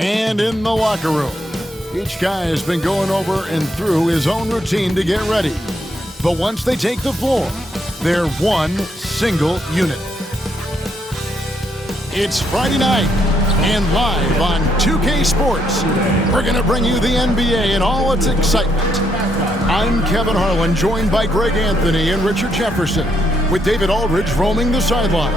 And in the locker room, each guy has been going over and through his own routine to get ready. But once they take the floor, they're one single unit. It's Friday night, and live on 2K Sports, we're going to bring you the NBA and all its excitement. I'm Kevin Harlan, joined by Greg Anthony and Richard Jefferson, with David Aldridge roaming the sideline.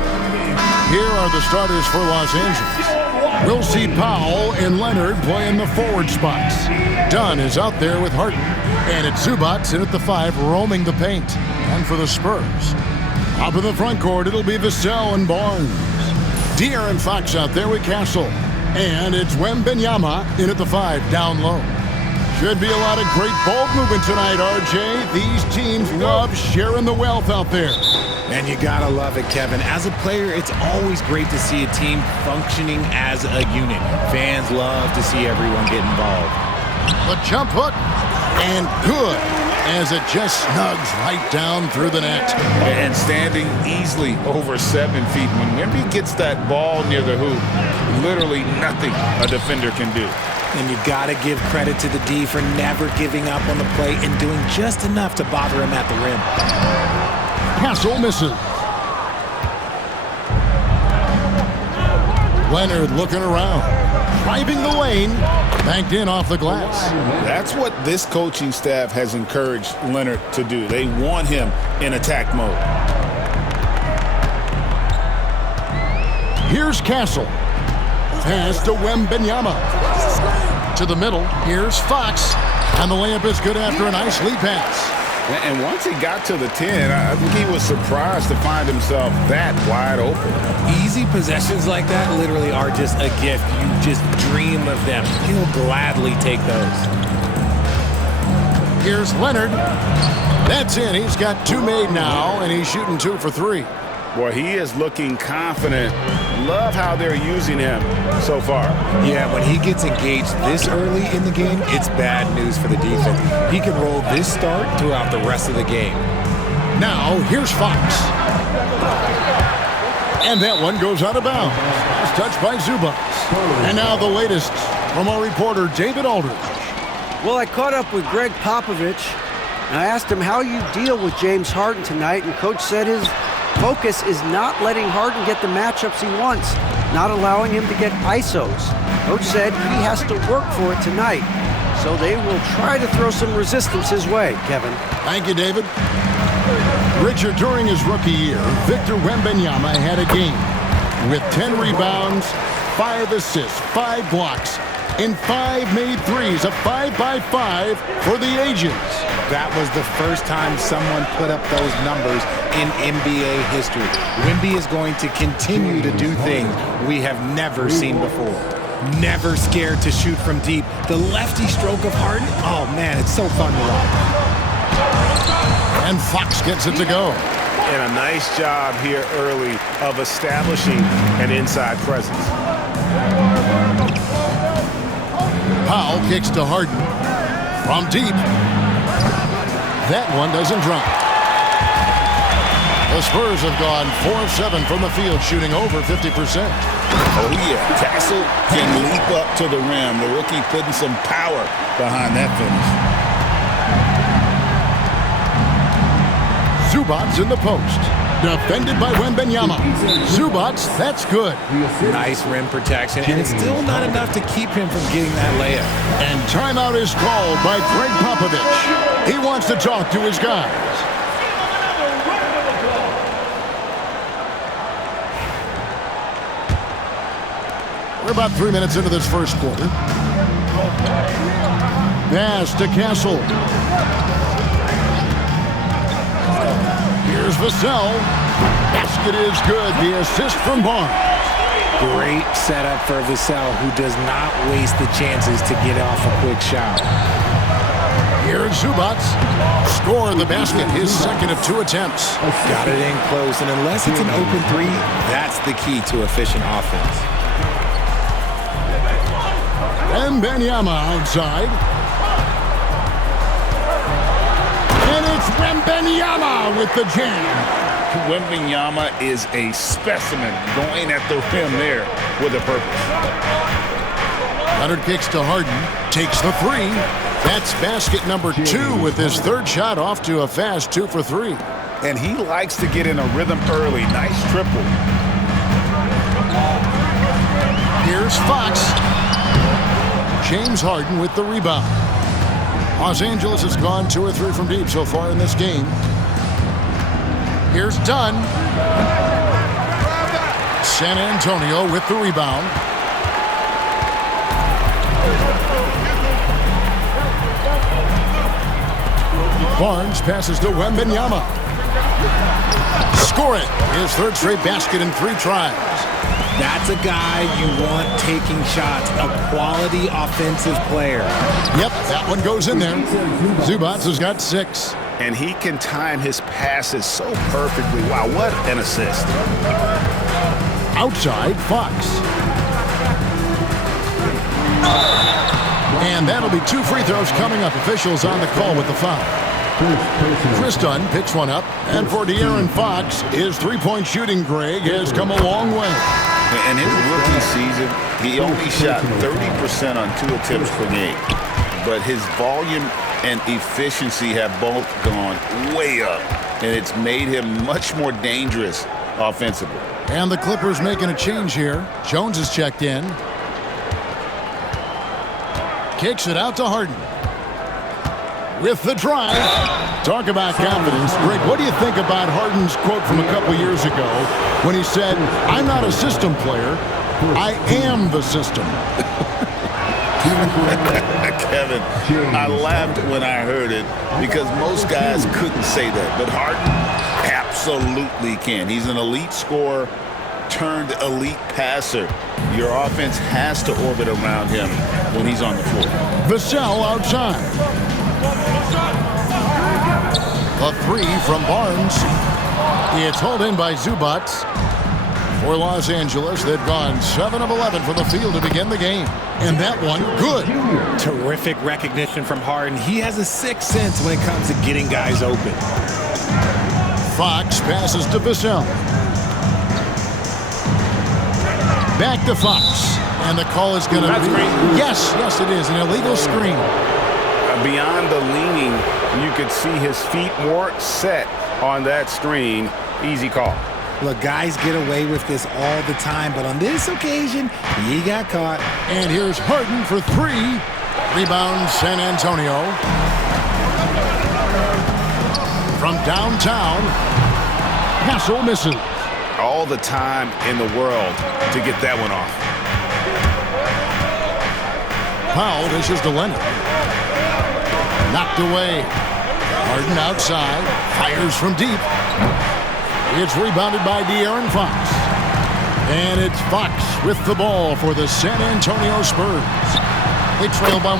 Here are the starters for Los Angeles. We'll see Powell and Leonard playing the forward spots. Dunn is out there with Harden. And it's Zubac in at the 5, roaming the paint. And for the Spurs, up in the front court, it'll be Vassell and Barnes. De'Aaron Fox out there with Castle. And it's Wembanyama in at the 5, down low. Should be a lot of great ball movement tonight, RJ. These teams love sharing the wealth out there. And you gotta love it, Kevin. As a player, it's always great to see a team functioning as a unit. Fans love to see everyone get involved. The jump hook, and good, as it just snugs right down through the net. And standing easily over 7 feet. When Wemby gets that ball near the hoop, literally nothing a defender can do. And you gotta give credit to the D for never giving up on the play and doing just enough to bother him at the rim. Castle misses. Leonard looking around, driving the lane, banked in off the glass. That's what this coaching staff has encouraged Leonard to do. They want him in attack mode. Here's Castle. Pass to Wembanyama. To the middle, here's Fox. And the layup is good after a nice lead pass. And once he got to the 10, I think he was surprised to find himself that wide open. Easy possessions like that literally are just a gift. You just dream of them. He'll gladly take those. Here's Leonard. That's in. He's got 2 made now, and he's shooting 2 for 3. Boy, he is looking confident. Love how they're using him so far. Yeah, when he gets engaged this early in the game, it's bad news for the defense. He can roll this start throughout the rest of the game. Now, here's Fox. And that one goes out of bounds. It's touched by Zubac. And now the latest from our reporter, David Aldridge. Well, I caught up with Greg Popovich, and I asked him how you deal with James Harden tonight, and Coach said his focus is not letting Harden get the matchups he wants, not allowing him to get ISOs. Coach said he has to work for it tonight, so they will try to throw some resistance his way, Kevin. Thank you, David. Richard, during his rookie year, Victor Wembanyama had a game with 10 rebounds, 5 assists, 5 blocks, and 5 made threes, a 5-by-5 for the ages. That was the first time someone put up those numbers in NBA history. Wemby is going to continue to do things we have never seen before. Never scared to shoot from deep. The lefty stroke of Harden, oh man, it's so fun to watch. And Fox gets it to go. And a nice job here early of establishing an inside presence. Powell kicks to Harden from deep. That one doesn't drop. The Spurs have gone 4 of 7 from the field, shooting over 50%. Oh, yeah. Castle can leap up to the rim. The rookie putting some power behind that finish. Zubac in the post. Defended by Wembanyama. Zubac, that's good. Nice rim protection, and it's still not enough to keep him from getting that layup. And timeout is called by Greg Popovich. He wants to talk to his guys. We're about 3 minutes into this first quarter. Pass to Castle. Here's Vassell. Basket is good. The assist from Barnes. Great setup for Vassell, who does not waste the chances to get off a quick shot. Here's Zubac. Score the basket, his second of 2 attempts. Got it in close, and unless it's an open 3, that's the key to efficient offense. Wembanyama outside. It's Wembanyama with the jam. Wembanyama is a specimen going at the rim there with a purpose. Leonard kicks to Harden, takes the three. That's basket number 2 with his third shot off to a fast 2 for 3. And he likes to get in a rhythm early. Nice triple. Here's Fox. James Harden with the rebound. Los Angeles has gone 2 or 3 from deep so far in this game. Here's Dunn. San Antonio with the rebound. Barnes passes to Wembanyama. Score it. His third straight basket in 3 tries. That's a guy you want taking shots, a quality offensive player. Yep, that one goes in there. Zubac has got 6. And he can time his passes so perfectly. Wow, what an assist. Outside, Fox. And that'll be 2 free throws coming up. Officials on the call with the foul. Chris Dunn picks one up. And for De'Aaron Fox, his three-point shooting, Greg, has come a long way. In his rookie season, he only shot 30% on 2 attempts per game. But his volume and efficiency have both gone way up, and it's made him much more dangerous offensively. And the Clippers making a change here. Jones is checked in. Kicks it out to Harden. With the drive. Talk about confidence. Greg, what do you think about Harden's quote from a couple years ago when he said, "I'm not a system player, I am the system"? Kevin, I laughed when I heard it because most guys couldn't say that, but Harden absolutely can. He's an elite scorer turned elite passer. Your offense has to orbit around him when he's on the floor. Vassell outside. A 3 from Barnes. It's hauled in by Zubac. For Los Angeles, they've gone 7 of 11 from the field to begin the game. And that one, good. Terrific recognition from Harden. He has a sixth sense when it comes to getting guys open. Fox passes to Vassell. Back to Fox. And the call is going to be... Yes, it is. An illegal screen. Beyond the leaning, you could see his feet weren't set on that screen. Easy call. Look, guys get away with this all the time, but on this occasion, he got caught. And here's Harden for 3. Rebound, San Antonio. From downtown, Hassel misses. All the time in the world to get that one off. Powell dishes to Leonard. Knocked away. Harden outside. Fires from deep. It's rebounded by De'Aaron Fox. And it's Fox with the ball for the San Antonio Spurs. They trail by 1.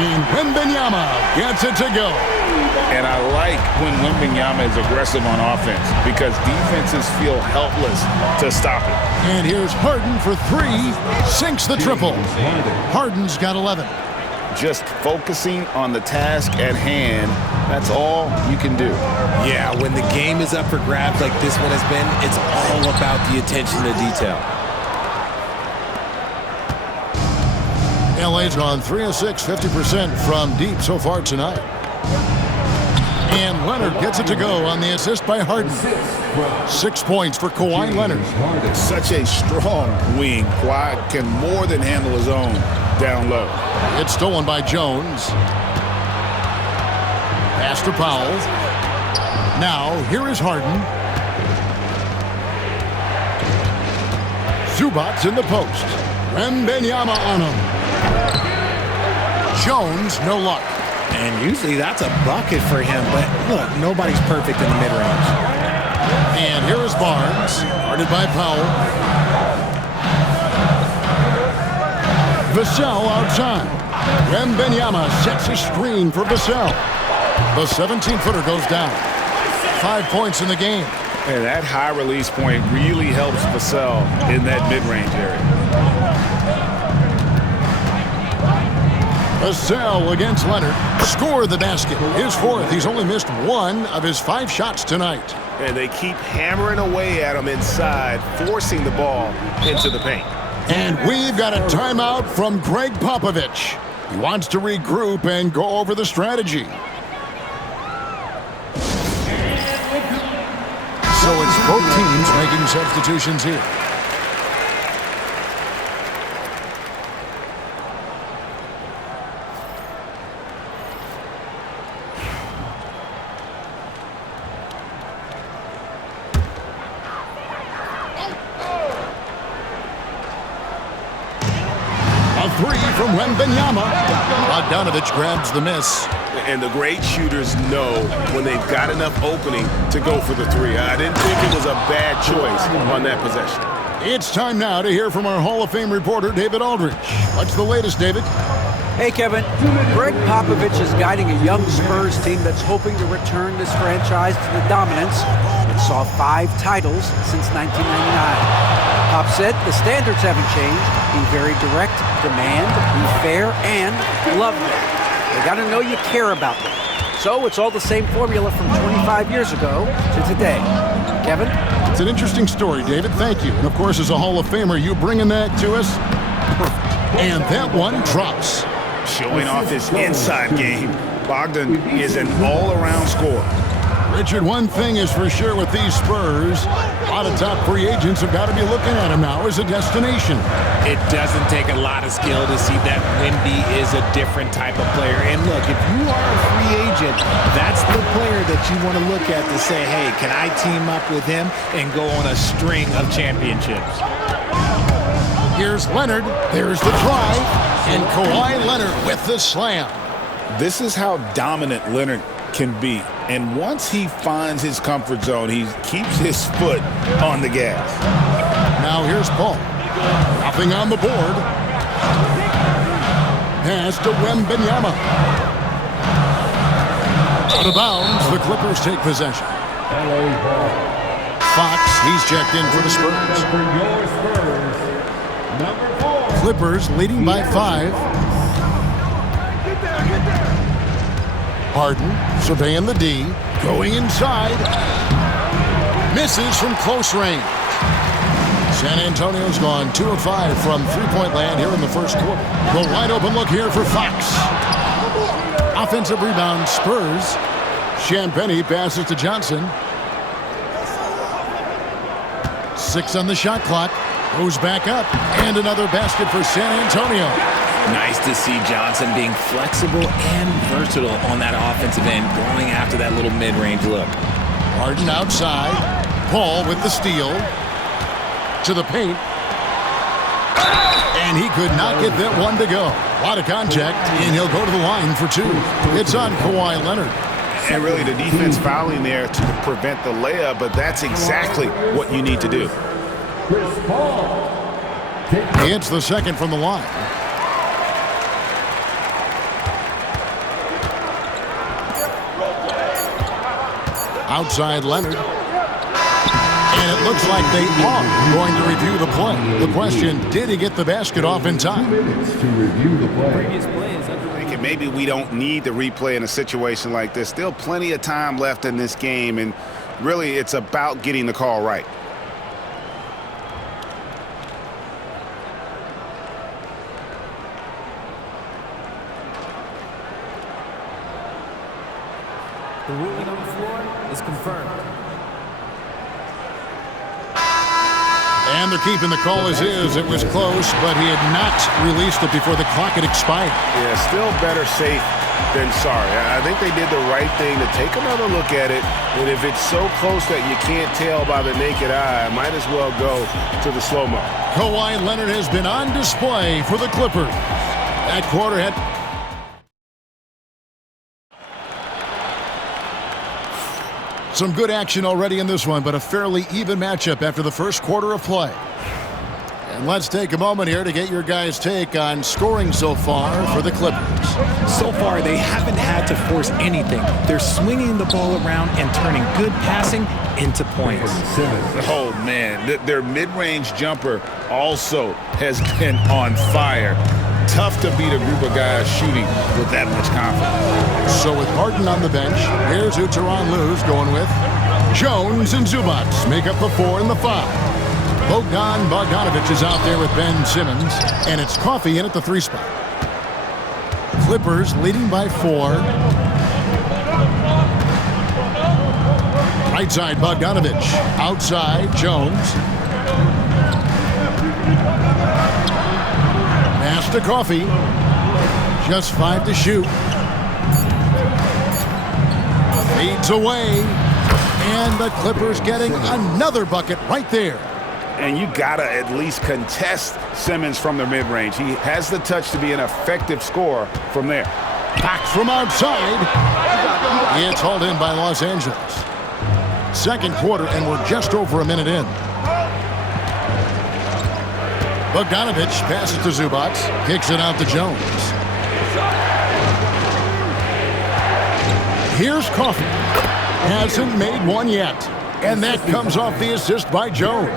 And Wembanyama gets it to go. And I like when Wembanyama is aggressive on offense because defenses feel helpless to stop it. And here's Harden for 3. Sinks the triple. Harden's got 11. Just focusing on the task at hand, that's all you can do. Yeah, when the game is up for grabs like this one has been, it's all about the attention to detail. LA's gone 3 of 6, 50% from deep so far tonight. And Leonard gets it to go on the assist by Harden. 6 points for Kawhi Leonard. Such a strong wing. Kawhi can more than handle his own down low. It's stolen by Jones. Pass to Powell. Now, here is Harden. Zubac in the post. Wembanyama on him. Jones, no luck. And usually that's a bucket for him, but look, nobody's perfect in the mid-range. And here is Barnes, guarded by Powell. Vassell outside. Wembanyama sets a screen for Vassell. The 17-footer goes down. 5 points in the game. And that high release point really helps Vassell in that mid-range area. Vassell against Leonard. Score the basket. His fourth. He's only missed one of his 5 shots tonight. And they keep hammering away at him inside, forcing the ball into the paint. And we've got a timeout from Greg Popovich. He wants to regroup and go over the strategy. So it's both teams making substitutions here. From Wembanyama. Bogdanovich grabs the miss. And the great shooters know when they've got enough opening to go for the three. I didn't think it was a bad choice on that possession. It's time now to hear from our Hall of Fame reporter, David Aldridge. What's the latest, David? Hey, Kevin. Greg Popovich is guiding a young Spurs team that's hoping to return this franchise to the dominance that saw 5 titles since 1999. Pop said the standards haven't changed. Be very direct, demand, be fair, and love them. They got to know you care about them. So it's all the same formula from 25 years ago to today. Kevin? It's an interesting story, David. Thank you. And, of course, as a Hall of Famer, you bringing that to us? Perfect. And that one drops. Showing off his inside game. Bogdan is an all-around scorer. Richard, one thing is for sure with these Spurs, a lot of top free agents have got to be looking at him now as a destination. It doesn't take a lot of skill to see that Wemby is a different type of player. And look, if you are a free agent, that's the player that you want to look at to say, hey, can I team up with him and go on a string of championships? Here's Leonard. There's the try. And Kawhi Leonard with the slam. This is how dominant Leonard can be. And once he finds his comfort zone, he keeps his foot on the gas. Now here's Paul. Nothing on the board. Pass to Wembanyama. Out of bounds, the Clippers take possession. Fox, he's checked in for the Spurs. Clippers leading by 5. Harden surveying the D, going inside. Misses from close range. San Antonio's gone 2 of 5 from three-point land here in the first quarter. The wide open look here for Fox. Offensive rebound, Spurs. Champagnie passes to Johnson. 6 on the shot clock. Goes back up. And another basket for San Antonio. Nice to see Johnson being flexible and versatile on that offensive end, going after that little mid-range look. Harden outside. Paul with the steal. To the paint. And he could not get that one to go. A lot of contact, and he'll go to the line for 2. It's on Kawhi Leonard. And really the defense fouling there to prevent the layup, but that's exactly what you need to do. It's the second from the line. Outside Leonard. And it looks like they are going to review the play. The question, did he get the basket off in time? Thinking maybe we don't need the replay in a situation like this. Still plenty of time left in this game, and really it's about getting the call right. The ruling on the floor is confirmed. And they're keeping the call as is. It was close, but he had not released it before the clock had expired. Yeah, still better safe than sorry. I think they did the right thing to take another look at it. And if it's so close that you can't tell by the naked eye, might as well go to the slow-mo. Kawhi Leonard has been on display for the Clippers. That quarter had... Some good action already in this one, but a fairly even matchup after the first quarter of play. And let's take a moment here to get your guys' take on scoring so far for the Clippers. So far, they haven't had to force anything. They're swinging the ball around and turning good passing into points. Oh, man. Their mid-range jumper also has been on fire. tough to beat a group of guys shooting with that much confidence. So with Harden on the bench, here's who Tyronn Lue's going with. Jones and Zubac make up the 4 and the 5. Bogdanovich is out there with Ben Simmons, and it's Coffey in at the 3 spot. Clippers leading by 4. Right side, Bogdanovich. Outside, Jones. Pass to Coffey. Just 5 to shoot. Fades away. And the Clippers getting another bucket right there. And you gotta at least contest Simmons from the mid-range. He has the touch to be an effective scorer from there. Back from outside. It's hauled in by Los Angeles. Second quarter, and we're just over a minute in. Bogdanovich passes to Zubac, kicks it out to Jones. Here's Coffey. Hasn't made one yet. And that comes off the assist by Jones.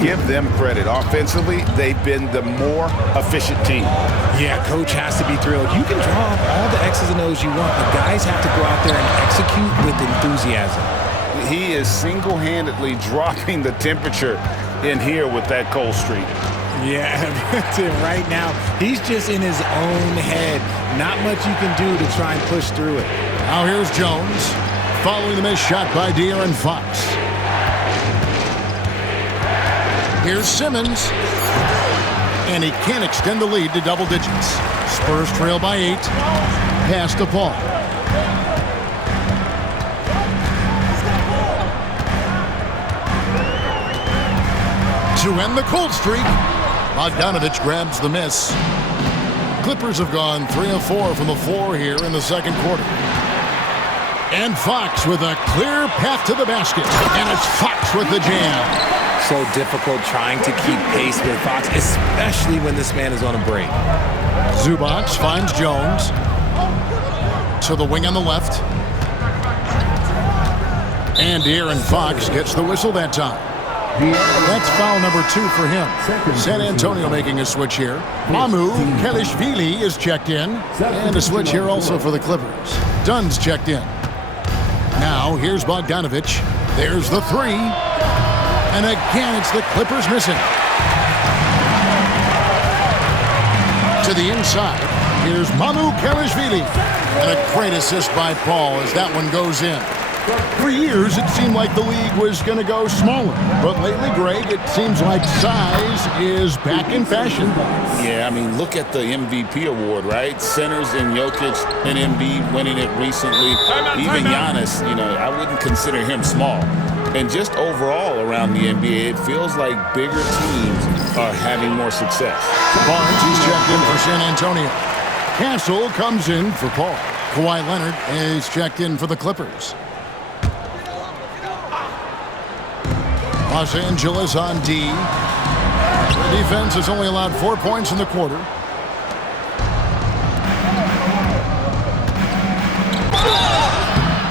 Give them credit. Offensively, they've been the more efficient team. Yeah, coach has to be thrilled. You can draw up all the X's and O's you want, but guys have to go out there and execute with enthusiasm. He is single-handedly dropping the temperature in here with that cold streak. Yeah, right now, he's just in his own head. Not much you can do to try and push through it. Now here's Jones. Following the missed shot by De'Aaron Fox. Here's Simmons. And he can't extend the lead to double digits. Spurs trail by 8. Pass to Paul. To end the cold streak, Bogdanovich grabs the miss. Clippers have gone 3 of 4 from the floor here in the second quarter. And Fox with a clear path to the basket. And it's Fox with the jam. So difficult trying to keep pace with Fox, especially when this man is on a break. Zubac finds Jones. To the wing on the left. And De'Aaron Fox gets the whistle that time. That's foul number 2 for him. San Antonio making a switch here. Mamu Kelishvili is checked in. And a switch here also for the Clippers. Dunn's checked in. Now, here's Bogdanovich. There's the 3. And again, it's the Clippers missing. To the inside, here's Mamu Kelishvili. And a great assist by Paul as that one goes in. For years, it seemed like the league was going to go smaller. But lately, Greg, it seems like size is back in fashion. Yeah, I mean, look at the MVP award, right? Centers and Jokic and Embiid winning it recently. Even Giannis, I wouldn't consider him small. And just overall around the NBA, it feels like bigger teams are having more success. Barnes is checked in for San Antonio. Castle comes in for Paul. Kawhi Leonard is checked in for the Clippers. Los Angeles on D. The defense has only allowed 4 points in the quarter.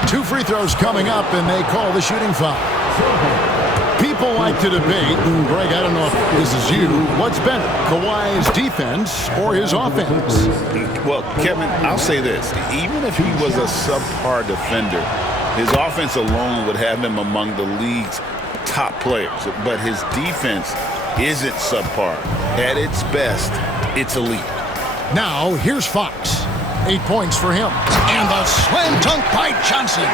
Two free throws coming up, and they call the shooting foul. People like to debate, and Greg, I don't know if this is you, what's better, Kawhi's defense or his offense? Well, Kevin, I'll say this. Even if he was a subpar defender, his offense alone would have him among the league's top players. But his defense isn't subpar. At its best, it's elite. Now, here's Fox. 8 points for him. And the slam dunk by Johnson.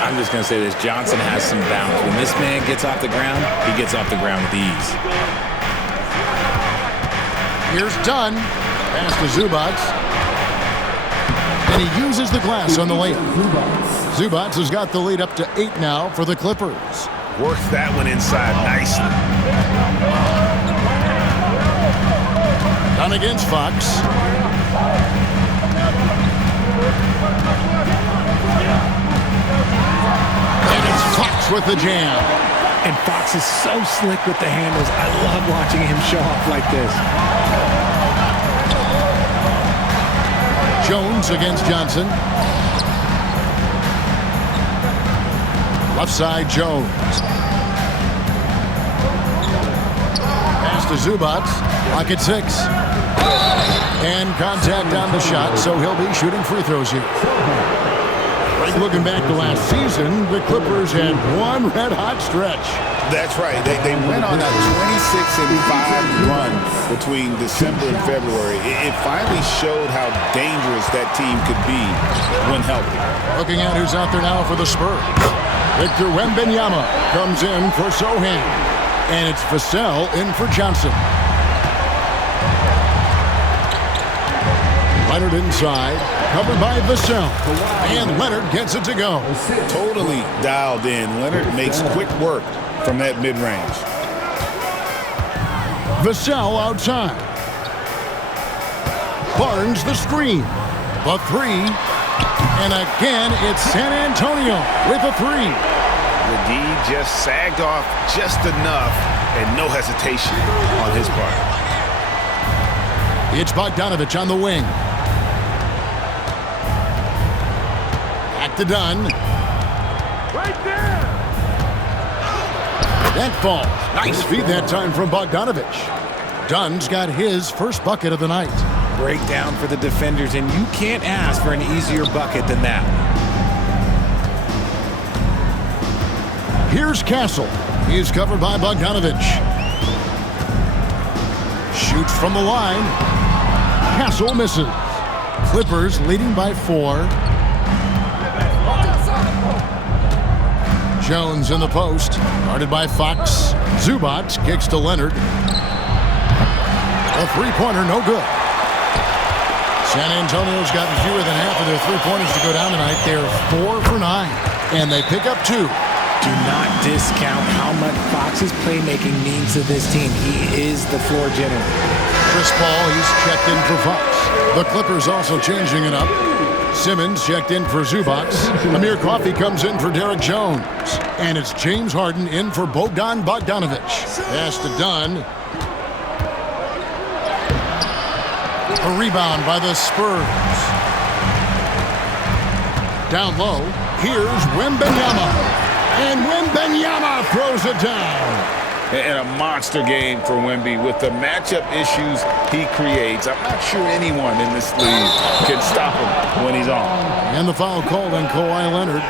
I'm just going to say this. Johnson has some bounce. When this man gets off the ground, he gets off the ground with ease. Here's Dunn. Pass to Zubac. And he uses the glass on the layup. Zubac has got the lead up to 8 now for the Clippers. Works that one inside nicely. Dunn against Fox. And it's Fox with the jam. And Fox is so slick with the handles. I love watching him show off like this. Jones against Johnson. Left side, Jones. Pass to Zubac. Lock at 6. And contact on the shot, so he'll be shooting free throws here. Looking back to last season, the Clippers had one red-hot stretch. That's right. They went on a 26-5 run between December and February. It finally showed how dangerous that team could be when healthy. Looking at who's out there now for the Spurs. Victor Wembanyama comes in for Sohan. And it's Vassell in for Johnson. Leonard inside, covered by Vassell. And Leonard gets it to go. Totally dialed in. Leonard makes quick work from that mid-range. Vassell outside. Barnes the screen. The three. And again, it's San Antonio with a three. The D just sagged off just enough and no hesitation on his part. It's Bogdanovich on the wing. Back to Dunn. Right there! That falls. Nice feed that time from Bogdanovich. Dunn's got his first bucket of the night. Breakdown for the defenders, and you can't ask for an easier bucket than that. Here's Castle. He's covered by Bogdanovich. Shoots from the line. Castle misses. Clippers leading by 4. Jones in the post. Guarded by Fox. Zubac kicks to Leonard. A three-pointer, no good. San Antonio's gotten fewer than half of their three-pointers to go down tonight. They're 4 for 9. And they pick up 2. Do not discount how much Fox's playmaking means to this team. He is the floor general. Chris Paul, he's checked in for Fox. The Clippers also changing it up. Simmons checked in for Zubac. Amir Coffey comes in for Derek Jones. And it's James Harden in for Bogdan Bogdanovich. Pass to Dunn. A rebound by the Spurs. Down low, here's Wembanyama. And Wembanyama throws it down. And a monster game for Wemby with the matchup issues he creates. I'm not sure anyone in this league can stop him when he's on. And the foul called on Kawhi Leonard.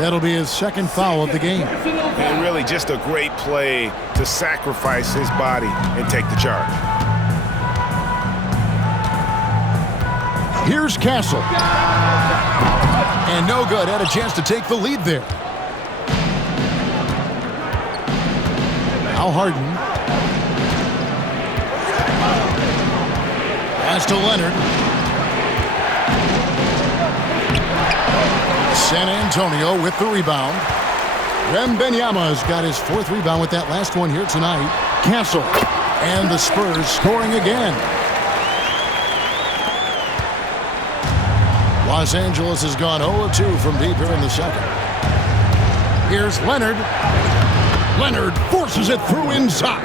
That'll be his second foul of the game. And really just a great play to sacrifice his body and take the charge. Here's Castle. And no good. Had a chance to take the lead there. Now Harden. Pass to Leonard. San Antonio with the rebound. Wembanyama's got his 4th rebound with that last one here tonight. Castle. And the Spurs scoring again. Los Angeles has gone 0-2 from deep here in the second. Here's Leonard. Leonard forces it through inside.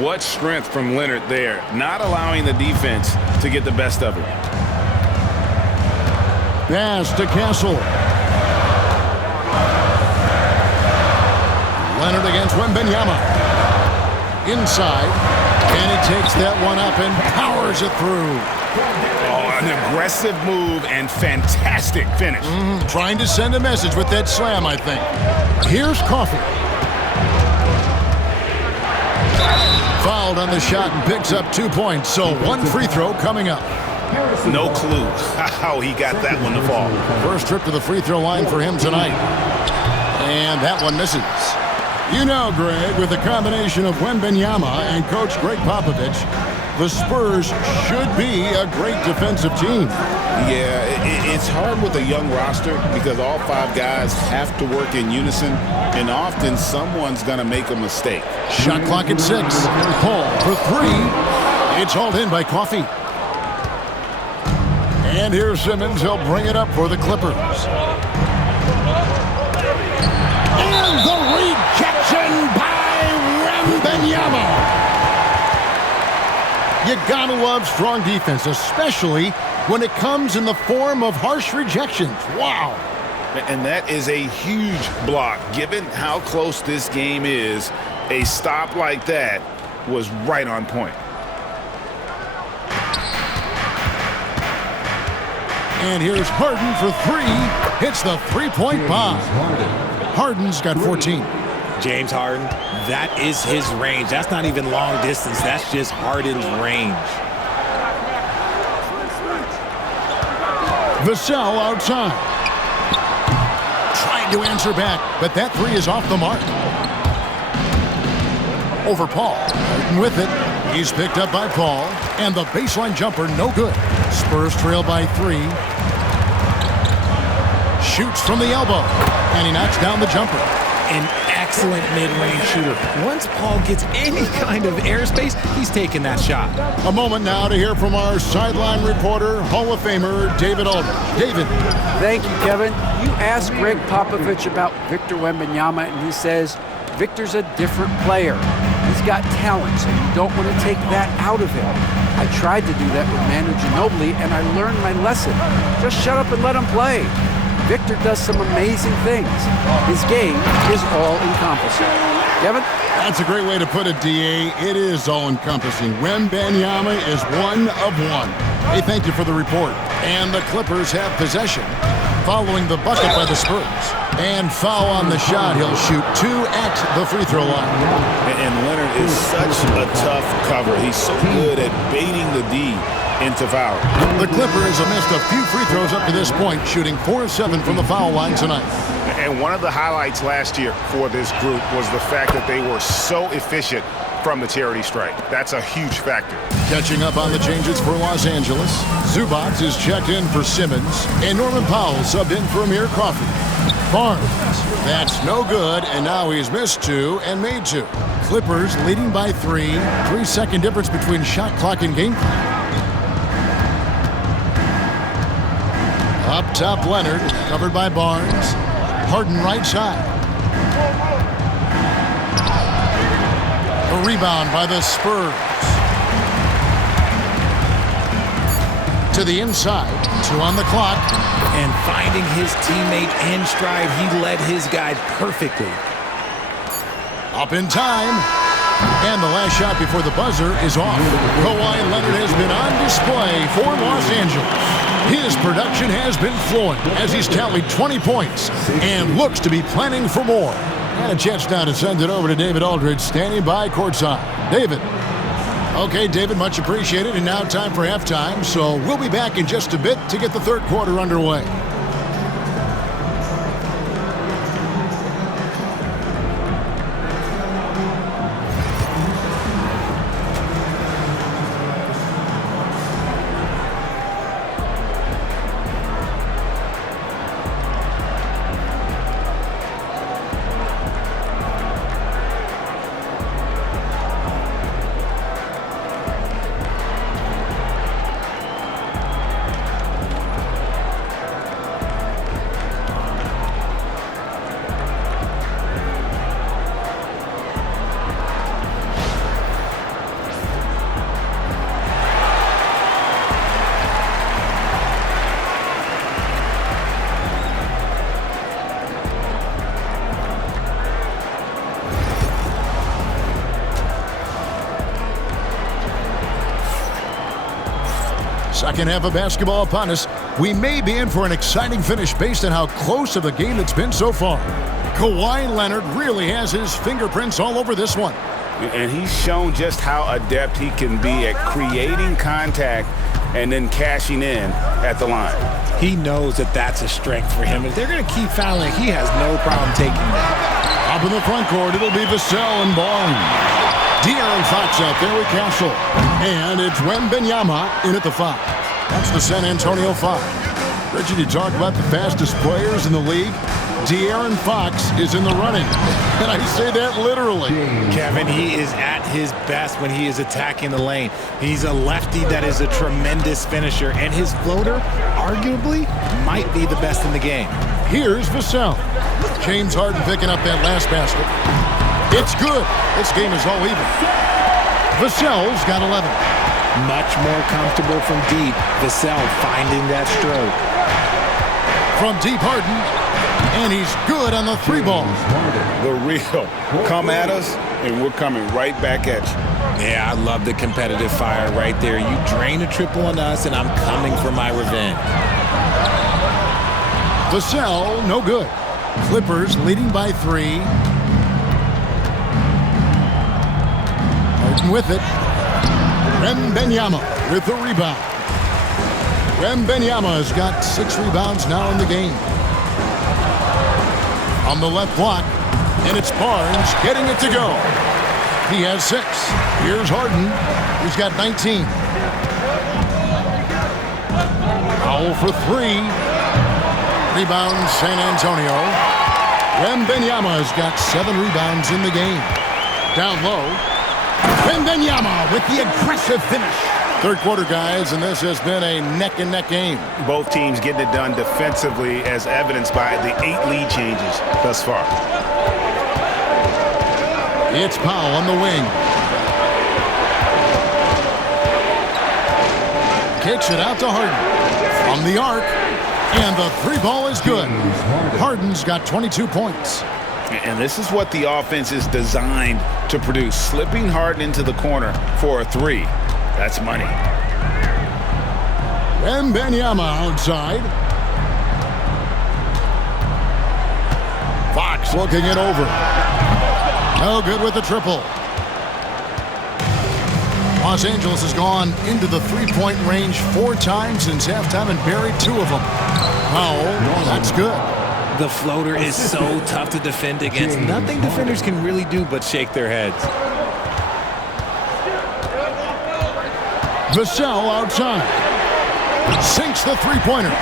What strength from Leonard there, not allowing the defense to get the best of him. Pass to Castle. Leonard against Wembanyama. Inside. And he takes that one up and powers it through. Oh, an aggressive move and fantastic finish. Trying to send a message with that slam, I think. Here's Coffey. Fouled on the shot and picks up 2 points. So 1 free throw coming up. No clue how he got that one to fall. First trip to the free throw line for him tonight. And that one misses. You know, Greg, with the combination of Wembanyama and Coach Greg Popovich, the Spurs should be a great defensive team. Yeah, it's hard with a young roster because all 5 guys have to work in unison, and often someone's going to make a mistake. Shot clock at 6. Paul for 3. It's hauled in by Coffey. And here's Simmons. He'll bring it up for the Clippers. And the rejection by Wembanyama. You gotta love strong defense, especially when it comes in the form of harsh rejections. Wow. And that is a huge block. Given how close this game is, a stop like that was right on point. And here's Harden for three. Hits the three-point bomb. Harden's got 14. James Harden, that is his range. That's not even long distance. That's just Harden's range. Vassell outside. Trying to answer back, but that three is off the mark. Over Paul. Harden with it. He's picked up by Paul. And the baseline jumper, no good. Spurs trail by three. Shoots from the elbow. And he knocks down the jumper. An excellent mid-range shooter. Once Paul gets any kind of airspace, he's taking that shot. A moment now to hear from our sideline reporter, Hall of Famer David Aldridge. David. Thank you, Kevin. You asked Greg Popovich about Victor Wembanyama, and he says Victor's a different player. He's got talent, so you don't want to take that out of him. I tried to do that with Manu Ginobili, and I learned my lesson. Just shut up and let him play. Victor does some amazing things. His game is all-encompassing. Kevin? That's a great way to put it, D.A. It is all-encompassing. Wembanyama is one of one. Hey, thank you for the report. And the Clippers have possession following the bucket by the Spurs. And foul on the shot. He'll shoot two at the free throw line. And Leonard is such a tough cover. He's so good at baiting the D into foul. The Clippers have missed a few free throws up to this point, shooting 4 of 7 from the foul line tonight. And one of the highlights last year for this group was the fact that they were so efficient from the charity stripe. That's a huge factor. Catching up on the changes for Los Angeles, Zubac is checked in for Simmons, and Norman Powell subbed in for Amir Coffey. Barnes, that's no good, and now he's missed two and made two. Clippers leading by 3, 3-second difference between shot clock and game clock. Up top, Leonard, covered by Barnes. Harden right side. A rebound by the Spurs. To the inside, 2 on the clock. And finding his teammate in stride, he led his guy perfectly. Up in time. And the last shot before the buzzer is off. Kawhi Leonard has been on display for Los Angeles. His production has been flowing as he's tallied 20 points and looks to be planning for more. And a chance now to send it over to David Aldridge, standing by courtside. David. Okay, David, much appreciated. And now time for halftime, so we'll be back in just a bit to get the third quarter underway. Second half of basketball upon us. We may be in for an exciting finish based on how close of the game it's been so far. Kawhi Leonard really has his fingerprints all over this one. And he's shown just how adept he can be at creating contact and then cashing in at the line. He knows that that's a strength for him. If they're going to keep fouling, he has no problem taking that. Up in the front court, it'll be Vassell and Barnes. De'Aaron Fox out there with Castle. And it's Wembanyama in at the 5. That's the San Antonio 5. Richard, you talk about the fastest players in the league. De'Aaron Fox is in the running. And I say that literally. Kevin, he is at his best when he is attacking the lane. He's a lefty that is a tremendous finisher. And his floater, arguably, might be the best in the game. Here's Vassell. James Harden picking up that last basket. It's good. This game is all even. Vassell's got 11. Much more comfortable from deep. Vassell finding that stroke. From deep, Harden. And he's good on the 3 ball. The real. Come at us, and we're coming right back at you. Yeah, I love the competitive fire right there. You drain a triple on us, and I'm coming for my revenge. Vassell, no good. Clippers leading by 3. Harden with it. Wembanyama with the rebound. Wembanyama has got 6 rebounds now in the game. On the left block, and it's Barnes getting it to go. He has 6. Here's Harden. He's got 19. Foul for 3. Rebound San Antonio. Wembanyama has got 7 rebounds in the game. Down low. Wembanyama with the aggressive finish. Third quarter, guys, and this has been a neck-and-neck game. Both teams getting it done defensively, as evidenced by the 8 lead changes thus far. It's Powell on the wing. Kicks it out to Harden. From the arc, and the 3 ball is good. Harden's got 22 points. And this is what the offense is designed to produce. Slipping Harden into the corner for a 3. That's money. Wembanyama outside. Fox looking it over. No good with the triple. Los Angeles has gone into the 3-point range 4 times since halftime and buried 2 of them. Powell, that's good. The floater is so tough to defend against. Nothing defenders can really do but shake their heads. Vassell outside. Sinks the 3-pointer.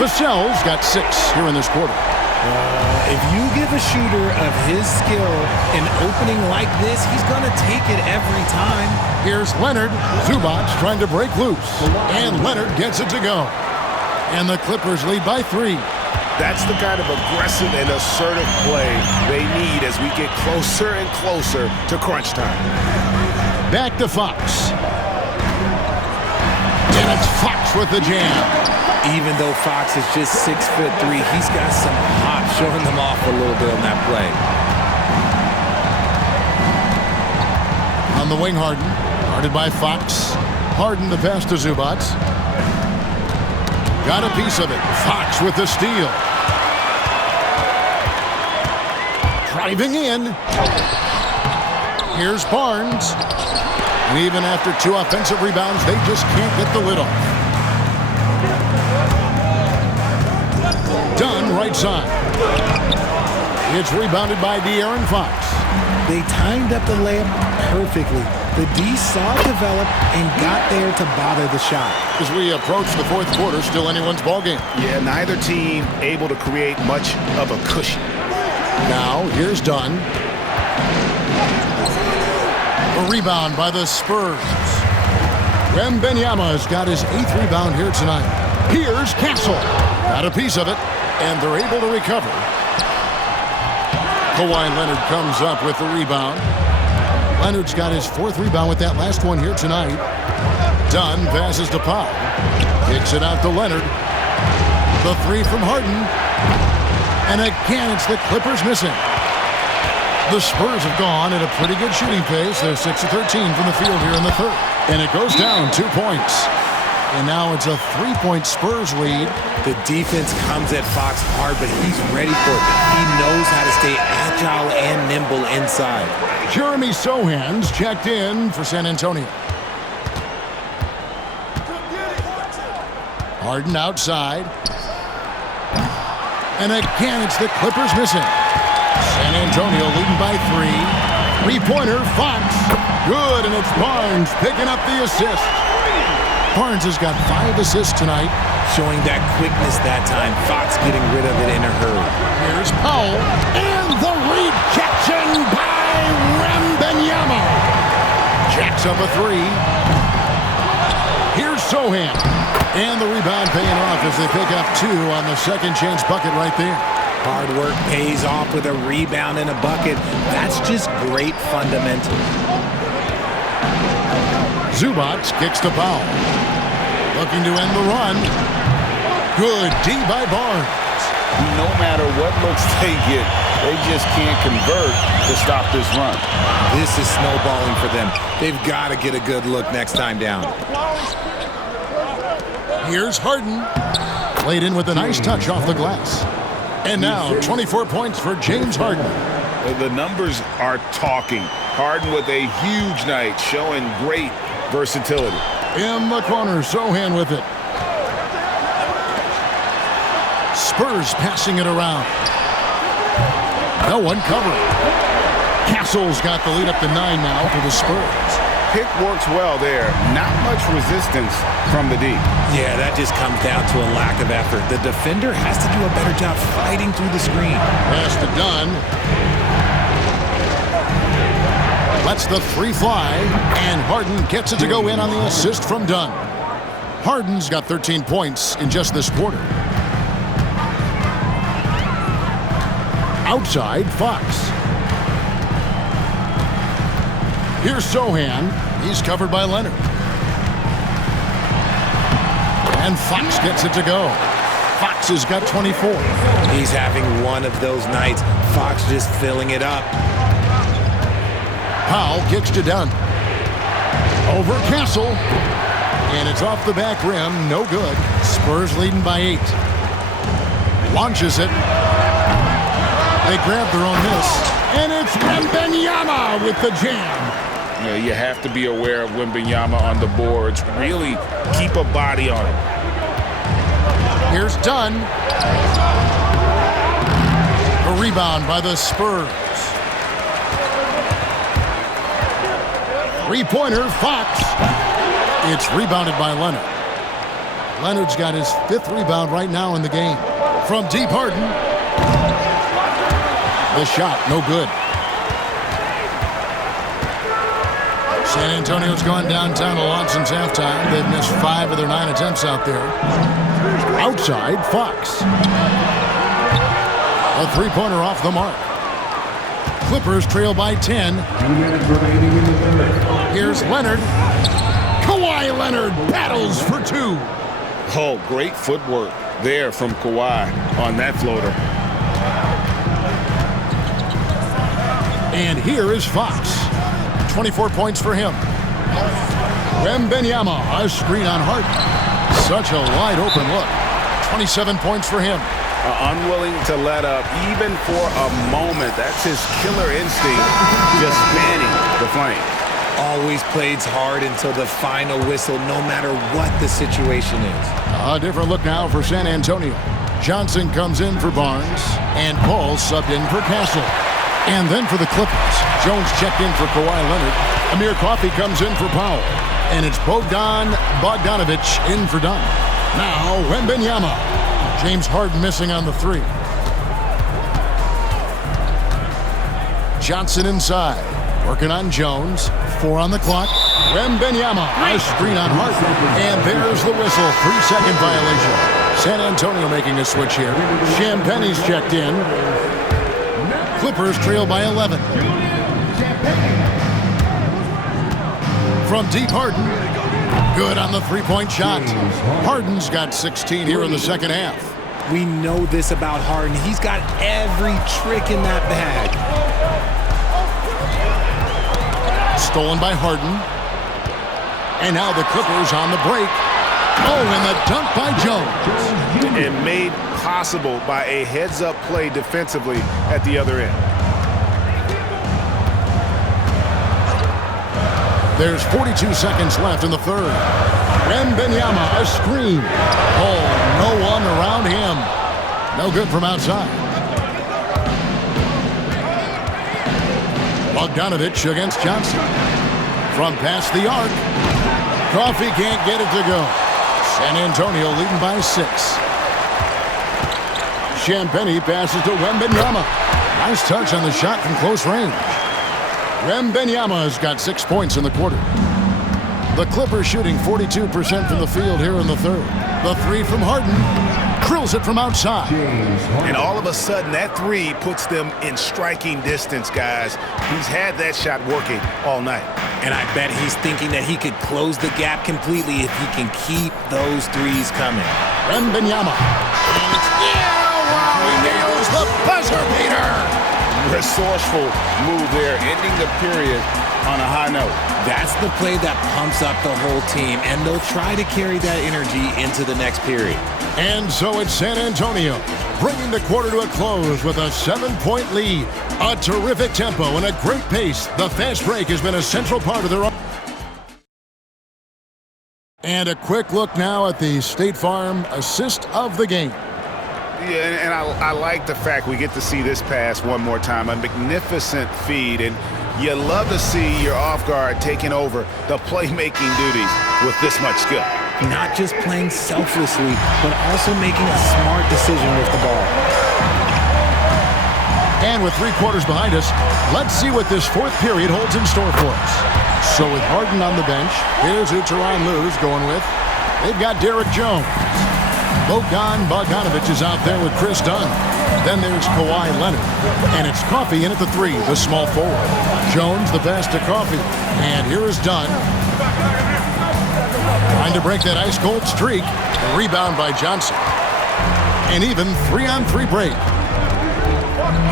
Vassell's got 6 here in this quarter. If you give a shooter of his skill an opening like this, he's going to take it every time. Here's Leonard. Zubac trying to break loose. And Leonard gets it to go. And the Clippers lead by 3. That's the kind of aggressive and assertive play they need as we get closer and closer to crunch time. Back to Fox. And it's Fox with the jam. Even though Fox is just 6'3", he's got some hop, showing them off a little bit on that play. On the wing, Harden. Guarded by Fox. Harden the pass to Zubac. Got a piece of it. Fox with the steal. Driving in. Here's Barnes. And even after 2 offensive rebounds, they just can't get the lid off. Dunn right side. It's rebounded by De'Aaron Fox. They timed up the layup perfectly. The D saw it develop and got there to bother the shot. As we approach the 4th quarter, still anyone's ballgame. Yeah, neither team able to create much of a cushion. Now, here's Dunn. A rebound by the Spurs. Wembanyama has got his 8th rebound here tonight. Here's Castle. Got a piece of it, and they're able to recover. Kawhi Leonard comes up with the rebound. Leonard's got his 4th rebound with that last one here tonight. Dunn passes to Powell. Kicks it out to Leonard. The 3 from Harden. And again, it's the Clippers missing. The Spurs have gone at a pretty good shooting pace. They're 6 of 13 from the field here in the 3rd. And it goes down 2 points. And now it's a 3-point Spurs lead. The defense comes at Fox hard, but he's ready for it. He knows how to stay agile and nimble inside. Jeremy Sohan's checked in for San Antonio. Harden outside. And again, it's the Clippers missing. San Antonio leading by 3. 3-pointer, Fox. Good, and it's Barnes picking up the assist. Barnes has got 5 assists tonight. Showing that quickness that time. Fox getting rid of it in a hurry. Here's Powell. And the rejection by Wembanyama. Jacks up a 3. Here's Sohan. And the rebound paying off as they pick up 2 on the second chance bucket right there. Hard work pays off with a rebound and a bucket. That's just great fundamentals. Zubac kicks to Powell. Looking to end the run. Good D by Barnes. No matter what looks they get, they just can't convert to stop this run. This is snowballing for them. They've got to get a good look next time down. Here's Harden. Laid in with a nice touch off the glass. And now 24 points for James Harden. The numbers are talking. Harden with a huge night, showing great versatility. In the corner, Sohan with it. Spurs passing it around. No one covering. Castle's got the lead up to 9 now for the Spurs. Pick works well there. Not much resistance from the D. Yeah, that just comes down to a lack of effort. The defender has to do a better job fighting through the screen. Pass to Dunn. Lets the three fly, and Harden gets it to go in on the assist from Dunn. Harden's got 13 points in just this quarter. Outside, Fox. Here's Sohan. He's covered by Leonard. And Fox gets it to go. Fox has got 24. He's having one of those nights. Fox just filling it up. Powell kicks to Dunn. Over Castle. And it's off the back rim. No good. Spurs leading by 8. Launches it. They grab their own miss. And it's Wembanyama with the jam. You have to be aware of Wembanyama on the boards. Really keep a body on him. Here's Dunn. A rebound by the Spurs. Three-pointer, Fox. It's rebounded by Leonard. Leonard's got his 5th rebound right now in the game. From deep, Harden. The shot, no good. San Antonio's gone downtown a lot since halftime. They've missed 5 of their 9 attempts out there. Outside, Fox. A three-pointer off the mark. Clippers trail by 10. Here's Leonard. Kawhi Leonard battles for 2. Oh, great footwork there from Kawhi on that floater. And here is Fox. 24 points for him. Wembanyama, a screen on Harden. Such a wide open look. 27 points for him. Unwilling to let up even for a moment. That's his killer instinct, just spanning the flame. Always plays hard until the final whistle, no matter what the situation is. A different look now for San Antonio. Johnson comes in for Barnes, and Paul subbed in for Castle. And then for the Clippers, Jones checked in for Kawhi Leonard. Amir Coffey comes in for Powell. And it's Bogdanovich in for Dunn. Now, Wembanyama. James Harden missing on the 3. Johnson inside. Working on Jones. 4 on the clock. Wembanyama. A screen on Harden. And there's the whistle. 3-second violation. San Antonio making a switch here. Champagne's checked in. Clippers trail by 11. From deep, Harden. Good on the three-point shot. Harden's got 16 here in the second half. We know this about Harden. He's got every trick in that bag. Stolen by Harden. And now the Clippers on the break. Oh, and the dunk by Jones. And made possible by a heads-up play defensively at the other end. There's 42 seconds left in the third. Wembanyama, a screen. Oh, no one around him. No good from outside. Bogdanovich against Johnson. From past the arc. Coffey can't get it to go. San Antonio leading by 6. Champagnie passes to Wembanyama. Nice touch on the shot from close range. Wembanyama has got 6 points in the quarter. The Clippers shooting 42% from the field here in the third. The 3 from Harden. Drills it from outside. And all of a sudden, that 3 puts them in striking distance, guys. He's had that shot working all night. And I bet he's thinking that he could close the gap completely if he can keep those 3s coming. Wembanyama. He nails the buzzer beater. Resourceful move there, ending the period on a high note. That's the play that pumps up the whole team, and they'll try to carry that energy into the next period. And so it's San Antonio, bringing the quarter to a close with a 7-point lead. A terrific tempo and a great pace. The fast break has been a central part of their... And a quick look now at the State Farm assist of the game. Yeah, and I like the fact we get to see this pass one more time. A magnificent feed, and you love to see your off guard taking over the playmaking duties with this much skill. Not just playing selflessly, but also making a smart decision with the ball. And with 3 quarters behind us, let's see what this fourth period holds in store for us. So with Harden on the bench, here's who Tyronn Lue's going with. They've got Derek Jones. Bogdanovic is out there with Chris Dunn. Then there's Kawhi Leonard. And it's Coffey in at the 3, the small forward. Jones the pass to Coffey. And here is Dunn. Trying to break that ice-cold streak. A rebound by Johnson. An even 3-on-3 break.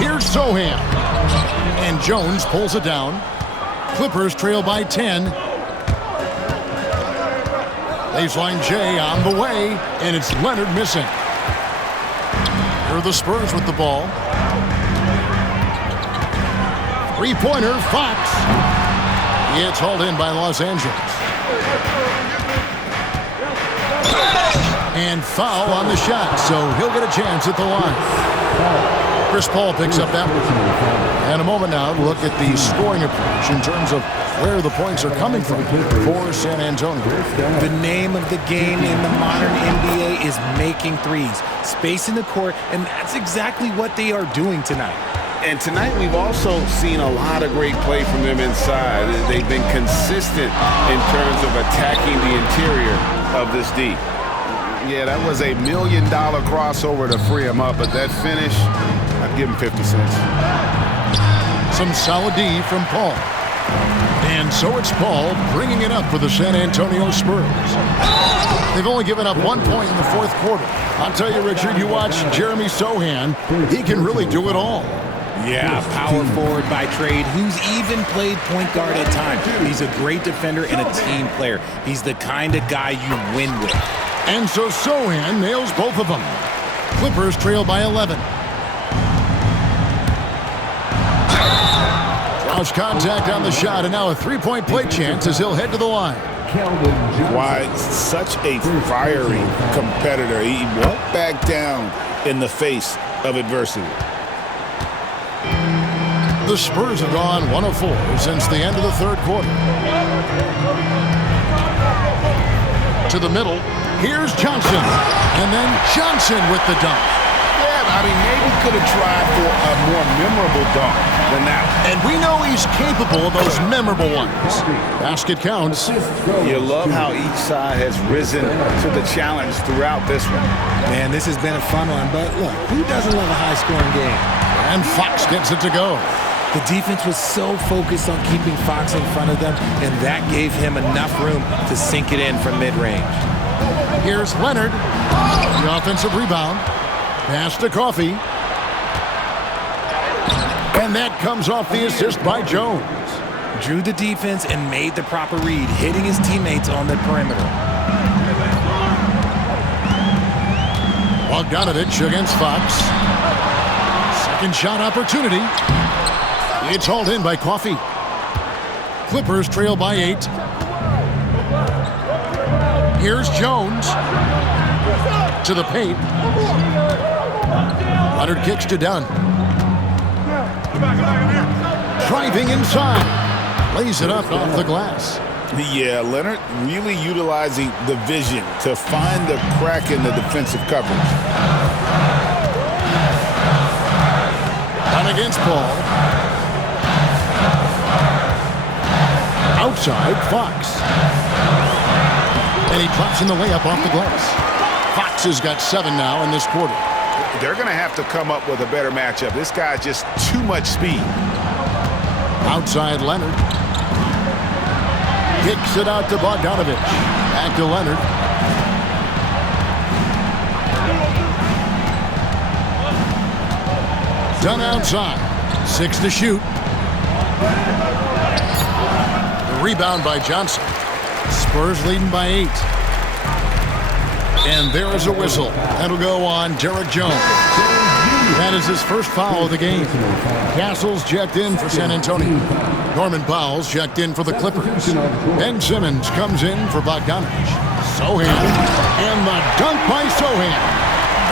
Here's Sohan. And Jones pulls it down. Clippers trail by 10. Baseline J on the way, and it's Leonard missing. Here are the Spurs with the ball. 3-pointer, Fox. It's hauled in by Los Angeles. And foul on the shot, so he'll get a chance at the line. Chris Paul picks up that one. And a moment now to look at the scoring approach in terms of where the points are coming from for San Antonio. The name of the game in the modern NBA is making threes, spacing the court, and that's exactly what they are doing tonight. And tonight we've also seen a lot of great play from them inside. They've been consistent in terms of attacking the interior of this D. Yeah, that was a $1 million crossover to free him up, but that finish, I'd give him 50 cents. Some solid D from Paul. And so it's Paul bringing it up for the San Antonio Spurs. They've only given up 1 point in the fourth quarter. I'll tell you, Richard, you watch Jeremy Sohan, he can really do it all. Yeah, power forward by trade, who's even played point guard at times. He's a great defender and a team player. He's the kind of guy you win with. And so Sohan nails both of them. Clippers trail by 11. Cross contact on the shot, and now a 3-point play chance as he'll head to the line. Why, such a fiery competitor. He won't back down in the face of adversity. The Spurs have gone 1 of 4 since the end of the third quarter. To the middle. Here's Johnson. And then Johnson with the dunk. Yeah, I mean, maybe could have tried for a more memorable dunk than that. And we know he's capable of those memorable ones. Basket counts. You love how each side has risen to the challenge throughout this one. Man, this has been a fun one, but look, who doesn't love a high-scoring game? And Fox gets it to go. The defense was so focused on keeping Fox in front of them, and that gave him enough room to sink it in from mid-range. Here's Leonard. The offensive rebound. Pass to Coffey. And that comes off the assist by Jones. Drew the defense and made the proper read, hitting his teammates on the perimeter. Bogdanovic against Fox. Second shot opportunity. It's hauled in by Coffey. Clippers trail by 8. Here's Jones. To the paint. Leonard kicks to Dunn. Driving inside. Lays it up off the glass. Yeah, Leonard really utilizing the vision to find the crack in the defensive coverage. On against Paul. Outside, Fox. And he drops in the layup off the glass. Fox has got 7 now in this quarter. They're going to have to come up with a better matchup. This guy's just too much speed. Outside Leonard. Kicks it out to Bogdanovic. Back to Leonard. Done outside. 6 to shoot. Rebound by Johnson. Spurs leading by 8. And there is a whistle. That'll go on Derek Jones. That is his first foul of the game. Castle's checked in for San Antonio. Norman Powell's checked in for the Clippers. Ben Simmons comes in for Bogdanovich. Sohan, and the dunk by Sohan.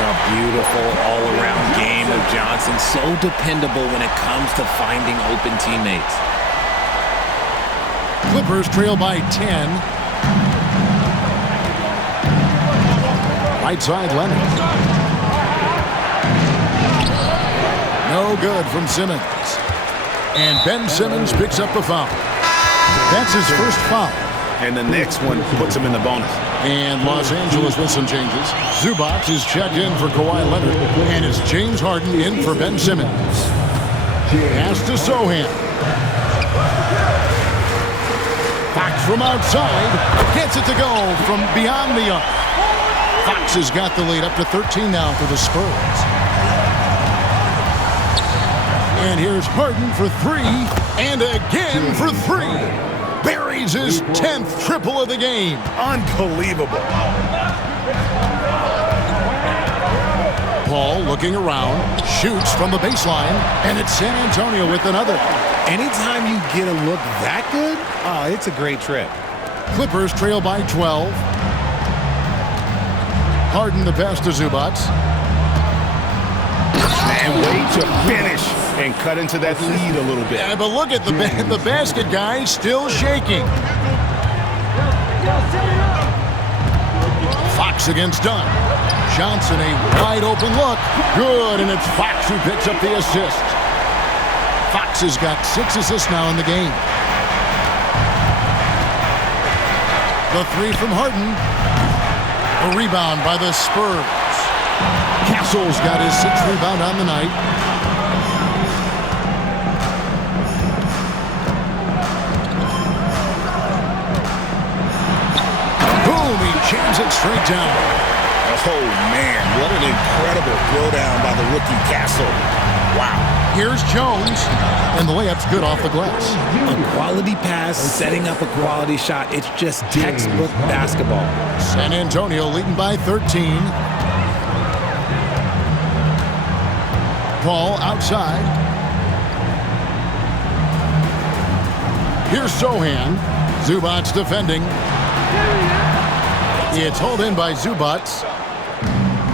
A beautiful all-around game of Johnson. So dependable when it comes to finding open teammates. Clippers trail by 10. Right side, Leonard. No good from Simmons. And Ben Simmons picks up the foul. That's his first foul. And the next one puts him in the bonus. And Los Angeles with some changes. Zubac is checked in for Kawhi Leonard. And it's James Harden in for Ben Simmons. Pass to Sohan. Fox from outside. Gets it to go from beyond the arc. Fox has got the lead up to 13 now for the Spurs. And here's Harden for 3. And again for 3. Buries his 10th triple of the game. Unbelievable. Paul looking around, shoots from the baseline, and it's San Antonio with another. Anytime you get a look that good, it's a great trip. Clippers trail by 12. Harden the pass to Zubac. And way to finish and cut into that lead a little bit. Yeah, but look at the basket guy still shaking. Fox against Dunn. Johnson, a wide open look. Good, and it's Fox who picks up the assist. Fox has got 6 assists now in the game. The 3 from Harden. A rebound by the Spurs. Castle's got his 6th rebound on the night. Boom, he jams it straight down. Oh, man, what an incredible throwdown by the rookie Castle. Wow. Here's Jones, and the layup's good off the glass. A quality pass, setting up a quality shot. It's just textbook basketball. San Antonio leading by 13. Paul outside. Here's Sohan. Zubac defending. It's hauled in by Zubac.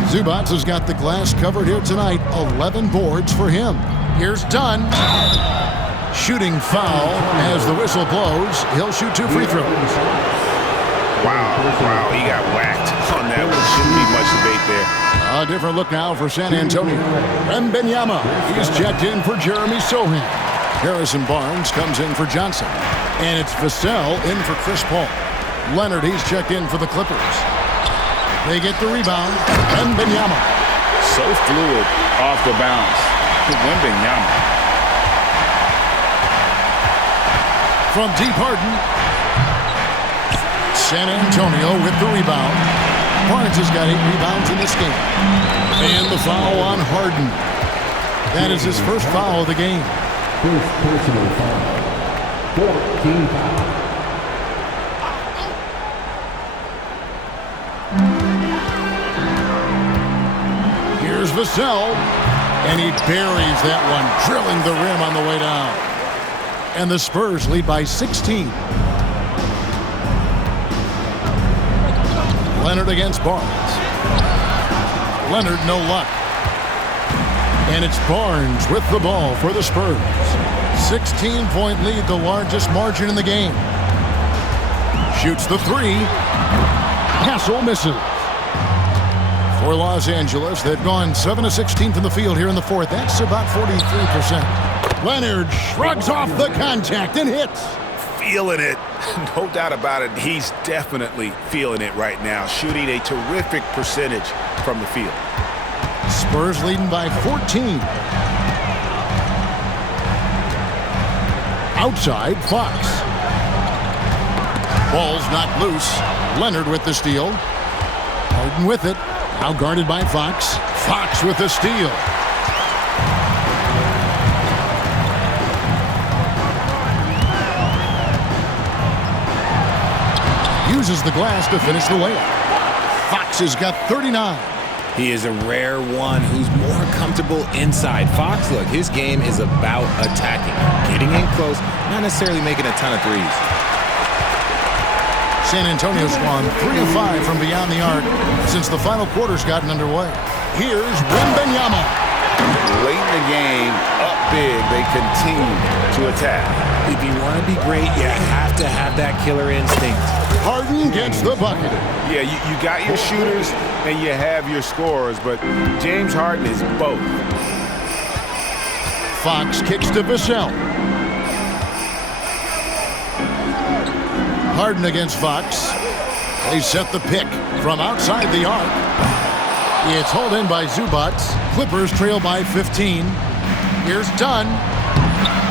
Zubac has got the glass covered here tonight. 11 boards for him. Here's Dunn. Shooting foul as the whistle blows. He'll shoot 2 free throws. Wow, he got whacked on that one. Shouldn't be much debate there. A different look now for San Antonio. Wembanyama, he's checked in for Jeremy Sohan. Harrison Barnes comes in for Johnson. And it's Vassell in for Chris Paul. Leonard, he's checked in for the Clippers. They get the rebound. Wembanyama. So fluid off the bounce. Wembanyama. From deep, Harden. San Antonio with the rebound. Barnes has got 8 rebounds in this game. And the foul on Harden. That is his first foul of the game. First personal foul. 14 foul. Here's Vassell, and he buries that one, drilling the rim on the way down. And the Spurs lead by 16. Leonard against Barnes. Leonard, no luck. And it's Barnes with the ball for the Spurs. 16-point lead, the largest margin in the game. Shoots the 3. Castle misses. For Los Angeles, they've gone 7 of 16 from the field here in the fourth. That's about 43%. Leonard shrugs off the contact and hits. Feeling it. No doubt about it. He's definitely feeling it right now. Shooting a terrific percentage from the field. Spurs leading by 14. Outside, Fox. Ball's not loose. Leonard with the steal. Harden with it. Now guarded by Fox. Fox with the steal. uses the glass to finish the layup. Fox has got 39. He is a rare one who's more comfortable inside. Fox, look, his game is about attacking, getting in close, not necessarily making a ton of threes. San Antonio's gone 3 of 5 from beyond the arc since the final quarter's gotten underway. Here's Wembanyama. Late in the game, up big, they continue to attack. If you want to be great, you have to have that killer instinct. Harden gets the bucket. Yeah, you got your shooters and you have your scorers, but James Harden is both. Fox kicks to Vassell. Harden against Fox. They set the pick from outside the arc. It's hauled in by Zubac. Clippers trail by 15. Here's Dunn.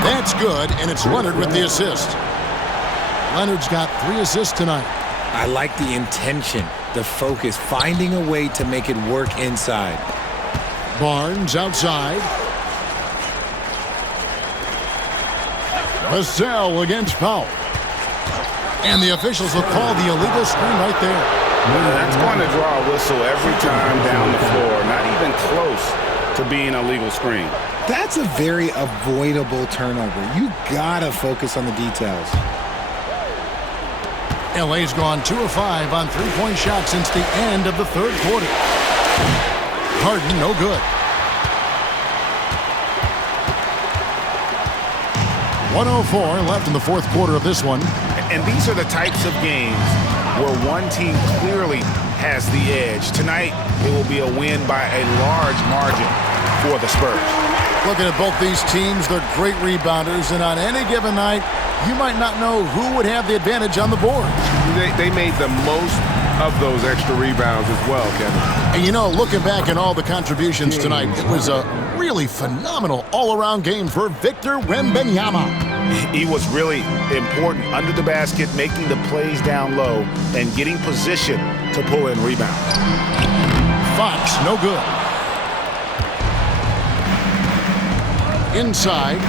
That's good, and it's Leonard with the assist. Leonard's got 3 assists tonight. I like the intention, the focus, finding a way to make it work inside. Barnes outside. Vassell against Powell. And the officials will call the illegal screen right there. That's going to draw a whistle every time down the floor. Not even close to being a legal screen. That's a very avoidable turnover. You gotta focus on the details. LA's gone 2 of 5 on three-point shots since the end of the third quarter. Harden, no good. 1:04 left in the fourth quarter of this one. And these are the types of games where one team clearly has the edge. Tonight, it will be a win by a large margin for the Spurs. Looking at both these teams, they're great rebounders, and on any given night, you might not know who would have the advantage on the board. They made the most of those extra rebounds as well, Kevin. And you know, looking back at all the contributions tonight, it was a really phenomenal all-around game for Victor Wembanyama. He was really important under the basket, making the plays down low and getting position to pull in rebounds. Fox, no good. Inside.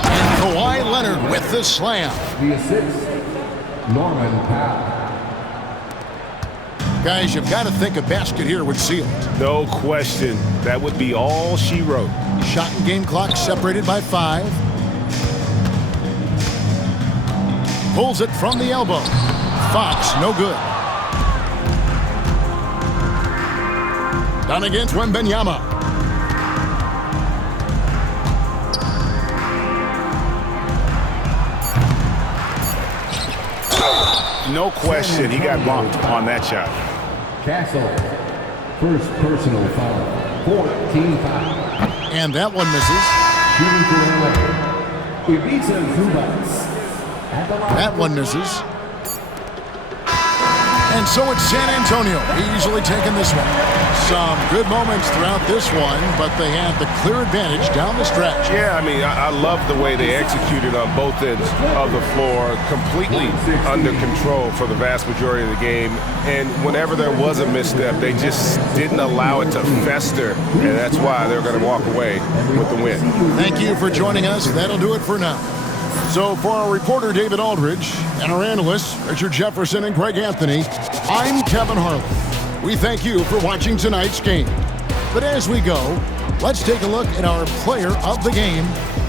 And Kawhi Leonard with the slam. The assist, Norman Powell. Guys, you've got to think a basket here would seal it. No question. That would be all she wrote. Shot and game clock separated by 5. Pulls it from the elbow. Fox, no good. Down against Wembanyama. No question, he got bumped on that shot. Castle, first personal foul, 14-foul. And that one misses. Shooting for LA, Ivica Zubac. That one misses. And so it's San Antonio easily taking this one. Some good moments throughout this one, but they had the clear advantage down the stretch. Yeah, I mean, I love the way they executed on both ends of the floor, completely under control for the vast majority of the game. And whenever there was a misstep, they just didn't allow it to fester, and that's why they're going to walk away with the win. Thank you for joining us. That'll do it for now. So for our reporter, David Aldridge, and our analysts, Richard Jefferson and Greg Anthony, I'm Kevin Harlan. We thank you for watching tonight's game. But as we go, let's take a look at our player of the game,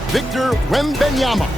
Victor Wembanyama.